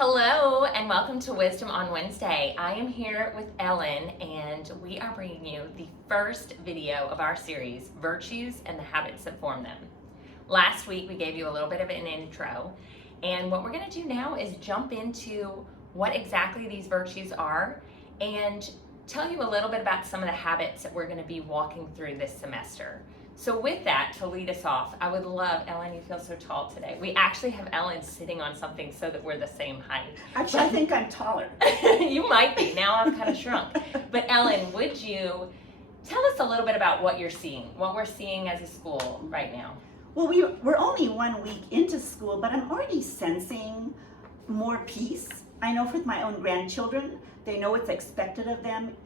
Hello and welcome to Wisdom on Wednesday. I am here with Ellen and we are bringing you the first video of our series, Virtues and the Habits That Form Them. Last week we gave you a little bit of an intro, and what we're going to do now is jump into what exactly these virtues are and tell you a little bit about some of the habits that we're going to be walking through this semester. So with that, to lead us off, I would love, Ellen, you feel so tall today. We actually have Ellen sitting on something so that we're the same height. Actually, I think I'm taller. You might be. Now I'm kind of shrunk. But Ellen, would you tell us a little bit about what you're seeing, what we're seeing as a school right now? Well, we're only 1 week into school, but I'm already sensing more peace. I know with my own grandchildren, they know what's expected of them.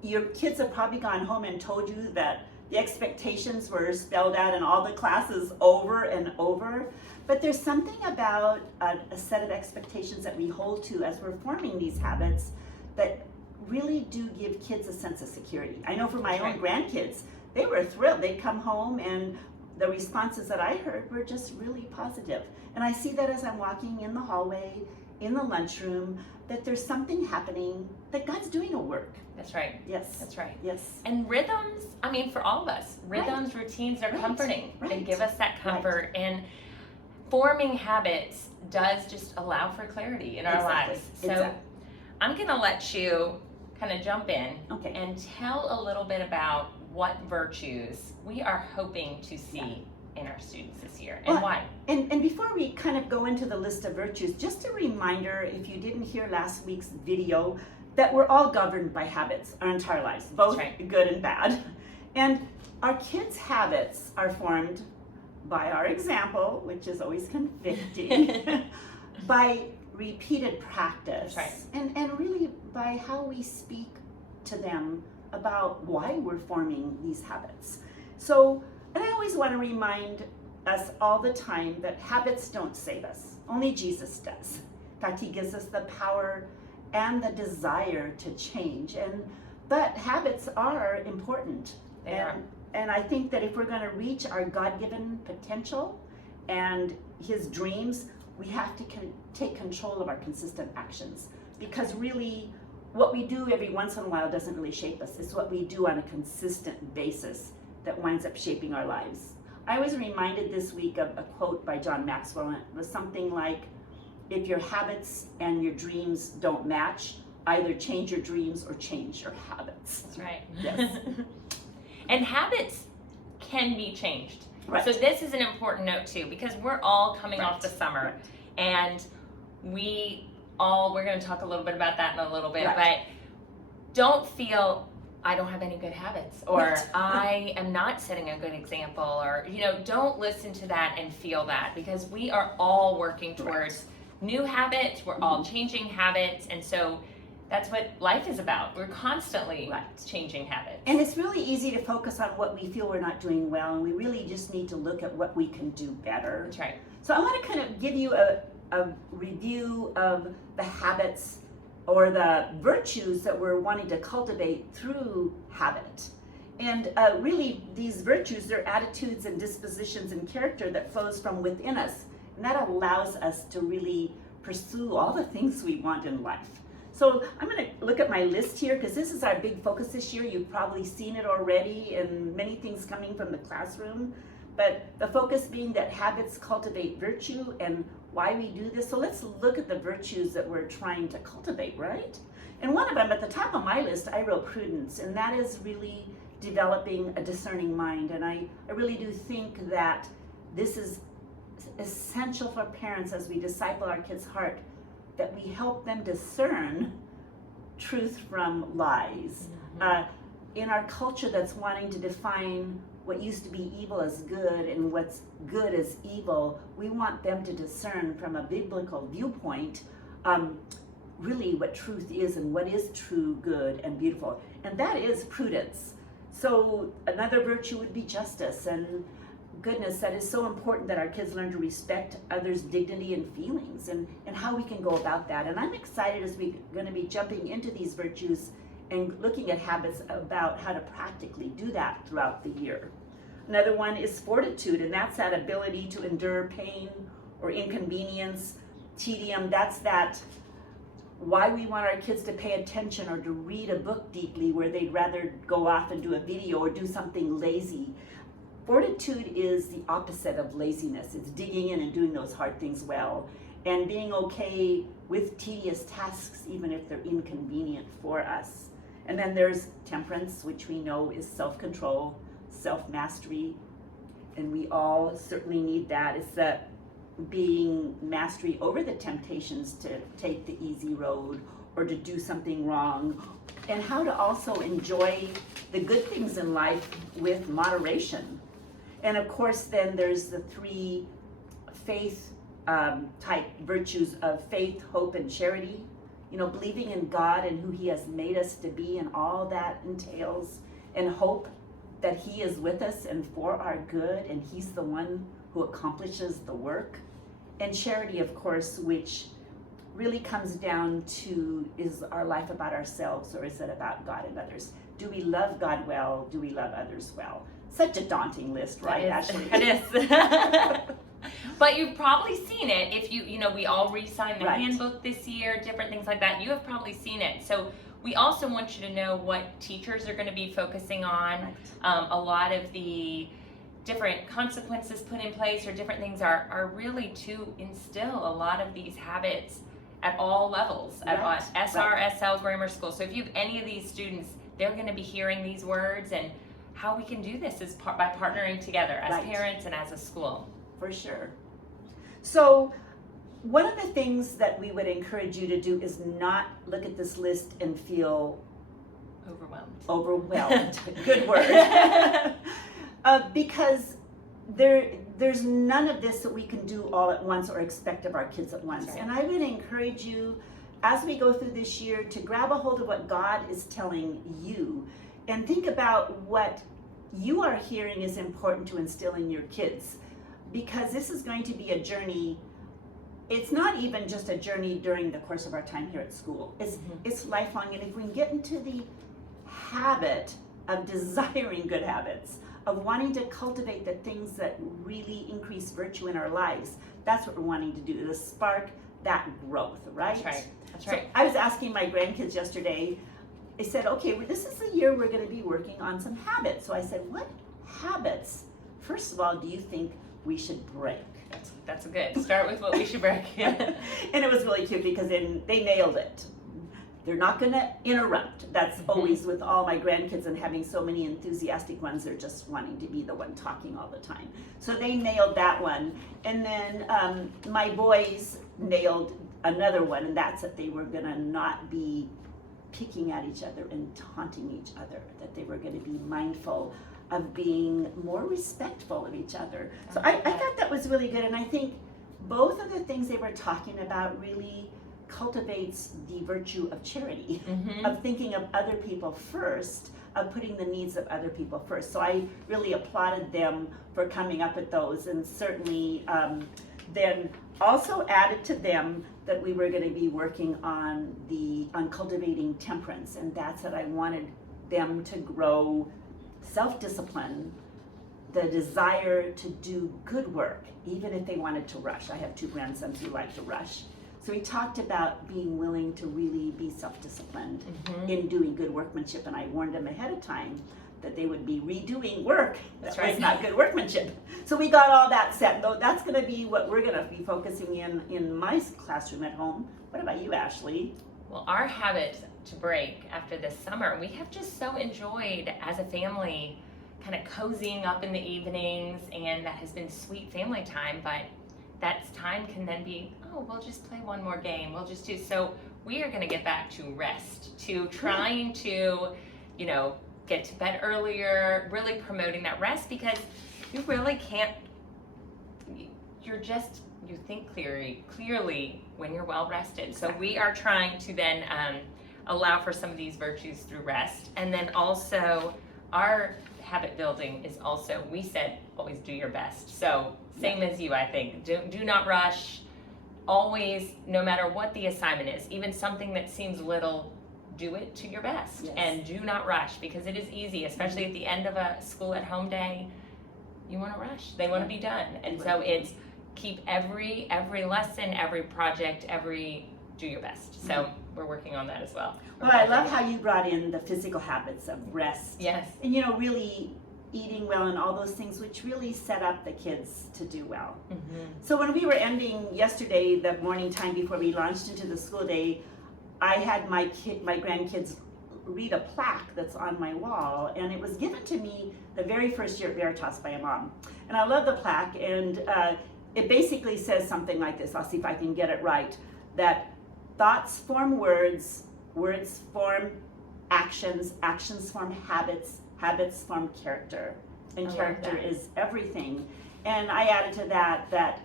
Your kids have probably gone home and told you that the expectations were spelled out in all the classes over and over. But there's something about a set of expectations that we hold to as we're forming these habits that really do give kids a sense of security. I know for my own grandkids, they were thrilled. They'd come home and the responses that I heard were just really positive. And I see that as I'm walking in the hallway, in the lunchroom, that there's something happening, that God's doing a work. That's right. Yes. That's right. Yes. And rhythms, I mean, for all of us, rhythms, routines are comforting. They give us that comfort. And forming habits does just allow for clarity in our lives. So I'm going to let you kind of jump in and tell a little bit about what virtues we are hoping to see in our students this year and why. And before we kind of go into the list of virtues, just a reminder, if you didn't hear last week's video, that we're all governed by habits our entire lives, both good and bad. And our kids' habits are formed by our example, which is always convicting, by repeated practice, and really by how we speak to them about why we're forming these habits. So, and I always want to remind us all the time that habits don't save us. Only Jesus does. In fact, he gives us the power and the desire to change. But habits are important. And I think that if we're going to reach our God-given potential and his dreams, we have to take control of our consistent actions. Because really, what we do every once in a while doesn't really shape us. It's what we do on a consistent basis that winds up shaping our lives. I was reminded this week of a quote by John Maxwell, and it was something like, if your habits and your dreams don't match, either change your dreams or change your habits. That's right. Yes. And habits can be changed. Right. So this is an important note too, because we're all coming off the summer, and we're going to talk a little bit about that in a little bit, but don't feel I don't have any good habits, or I am not setting a good example, or, don't listen to that and feel that, because we are all working towards new habits. We're all changing habits. And so that's what life is about. We're constantly changing habits. And it's really easy to focus on what we feel we're not doing well, and we really just need to look at what we can do better. That's right. So I want to kind of give you a review of the habits or the virtues that we're wanting to cultivate through habit. And really, these virtues, they're attitudes and dispositions and character that flows from within us. And that allows us to really pursue all the things we want in life. So I'm going to look at my list here, because this is our big focus this year. You've probably seen it already, and many things coming from the classroom. But the focus being that habits cultivate virtue, and why we do this. So let's look at the virtues that we're trying to cultivate, right? And one of them, at the top of my list, I wrote prudence, and that is really developing a discerning mind. And I really do think that this is essential for parents as we disciple our kids' heart, that we help them discern truth from lies. In our culture that's wanting to define what used to be evil as good and what's good as evil, we want them to discern from a biblical viewpoint really what truth is and what is true, good, and beautiful. And that is prudence. So another virtue would be justice and goodness. That is so important that our kids learn to respect others' dignity and feelings, and how we can go about that. And I'm excited as we're going to be jumping into these virtues and looking at habits about how to practically do that throughout the year. Another one is fortitude, and that's that ability to endure pain or inconvenience tedium, that's that why we want our kids to pay attention or to read a book deeply where they'd rather go off and do a video or do something lazy. Fortitude is the opposite of laziness. It's digging in and doing those hard things well and being okay with tedious tasks even if they're inconvenient for us. And then there's temperance, which we know is self-control, self-mastery, and we all certainly need that. It's that being mastery over the temptations to take the easy road or to do something wrong, and how to also enjoy the good things in life with moderation. And of course, then there's the three faith type virtues of faith, hope, and charity. You know, believing in God and who He has made us to be and all that entails, and hope that He is with us and for our good, and He's the one who accomplishes the work. And charity, of course, which really comes down to, is our life about ourselves or is it about God and others? Do we love God well? Do we love others well? Such a daunting list, right, Ashley? It is. But you've probably seen it if you know, we all re-signed the handbook this year, different things like that. You have probably seen it. So we also want you to know what teachers are going to be focusing on. A lot of the different consequences put in place or different things are really to instill a lot of these habits at all levels, at SR, SL, grammar school. So if you have any of these students, they're going to be hearing these words, and how we can do this is by partnering together as parents and as a school. For sure. So one of the things that we would encourage you to do is not look at this list and feel overwhelmed. Good word. Because there's none of this that we can do all at once or expect of our kids at once. And I would encourage you, as we go through this year, to grab a hold of what God is telling you and think about what you are hearing is important to instill in your kids. Because this is going to be a journey. It's not even just a journey during the course of our time here at school. It's lifelong. And if we can get into the habit of desiring good habits, of wanting to cultivate the things that really increase virtue in our lives, that's what we're wanting to do, to spark that growth, right? That's right. So I was asking my grandkids yesterday, I said, okay, well, this is the year we're going to be working on some habits. So I said, what habits, first of all, do you think we should break? That's a good. Start with what we should break. And it was really cute because they nailed it. They're not going to interrupt. That's always with all my grandkids, and having so many enthusiastic ones, they're just wanting to be the one talking all the time. So they nailed that one. And then my boys nailed another one, and that's that they were going to not be picking at each other and taunting each other, that they were going to be mindful of being more respectful of each other. So I thought that was really good, and I think both of the things they were talking about really cultivates the virtue of charity, of thinking of other people first, of putting the needs of other people first. So I really applauded them for coming up with those, and certainly then also added to them that we were going to be working on cultivating temperance, and that's what I wanted them to grow self-discipline, the desire to do good work, even if they wanted to rush. I have two grandsons who like to rush. So we talked about being willing to really be self-disciplined in doing good workmanship, and I warned them ahead of time that they would be redoing work that was not good workmanship. So we got all that set. Though that's going to be what we're going to be focusing in my classroom at home. What about you, Ashley? Well, our habit to break after this summer, we have just so enjoyed as a family kind of cozying up in the evenings, and that has been sweet family time, but that time can then be, oh, we'll just play one more game, we'll just do, so we are going to get back to rest, to trying to, you know, get to bed earlier, really promoting that rest, because you really can't, you think clearly when you're well rested. So we are trying to then allow for some of these virtues through rest. And then also our habit building is also, we said, always do your best. So same as you, I think. Do not rush. Always, no matter what the assignment is, even something that seems little, do it to your best. And do not rush, because it is easy, especially at the end of a school at home day. You want to rush. They want to be done. And so it's keep every lesson, every project, do your best. So we're working on that as well. Well, I love how you brought in the physical habits of rest. Yes. And really eating well and all those things, which really set up the kids to do well. So when we were ending yesterday, the morning time before we launched into the school day, I had my grandkids read a plaque that's on my wall, and it was given to me the very first year at Veritas by a mom. And I love the plaque, and it basically says something like this. I'll see if I can get it right. That thoughts form words, words form actions, actions form habits, habits form character, and character is everything. And I added to that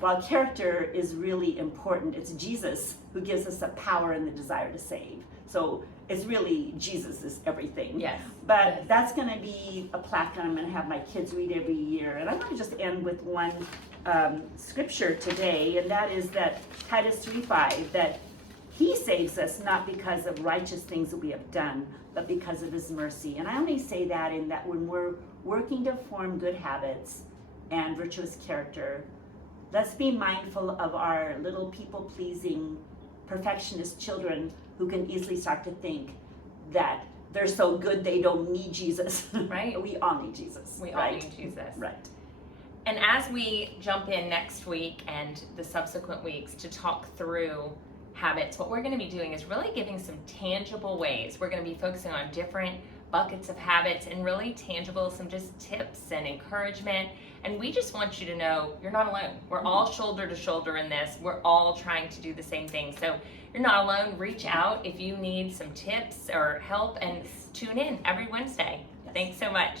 while character is really important, it's Jesus who gives us the power and the desire to save. So it's really Jesus is everything. Yes. But that's going to be a plaque that I'm going to have my kids read every year. And I'm going to just end with one scripture today, and that is that Titus 3:5, that he saves us not because of righteous things that we have done, but because of his mercy. And I only say that in that when we're working to form good habits and virtuous character, let's be mindful of our little people-pleasing, perfectionist children who can easily start to think that they're so good they don't need Jesus. Right. We all need Jesus. We all need Jesus. Right. And as we jump in next week and the subsequent weeks to talk through habits, what we're going to be doing is really giving some tangible ways. We're going to be focusing on different buckets of habits and really tangible, some just tips and encouragement. And we just want you to know you're not alone. We're all shoulder to shoulder in this. We're all trying to do the same thing. So you're not alone. Reach out if you need some tips or help, and tune in every Wednesday. Thanks so much.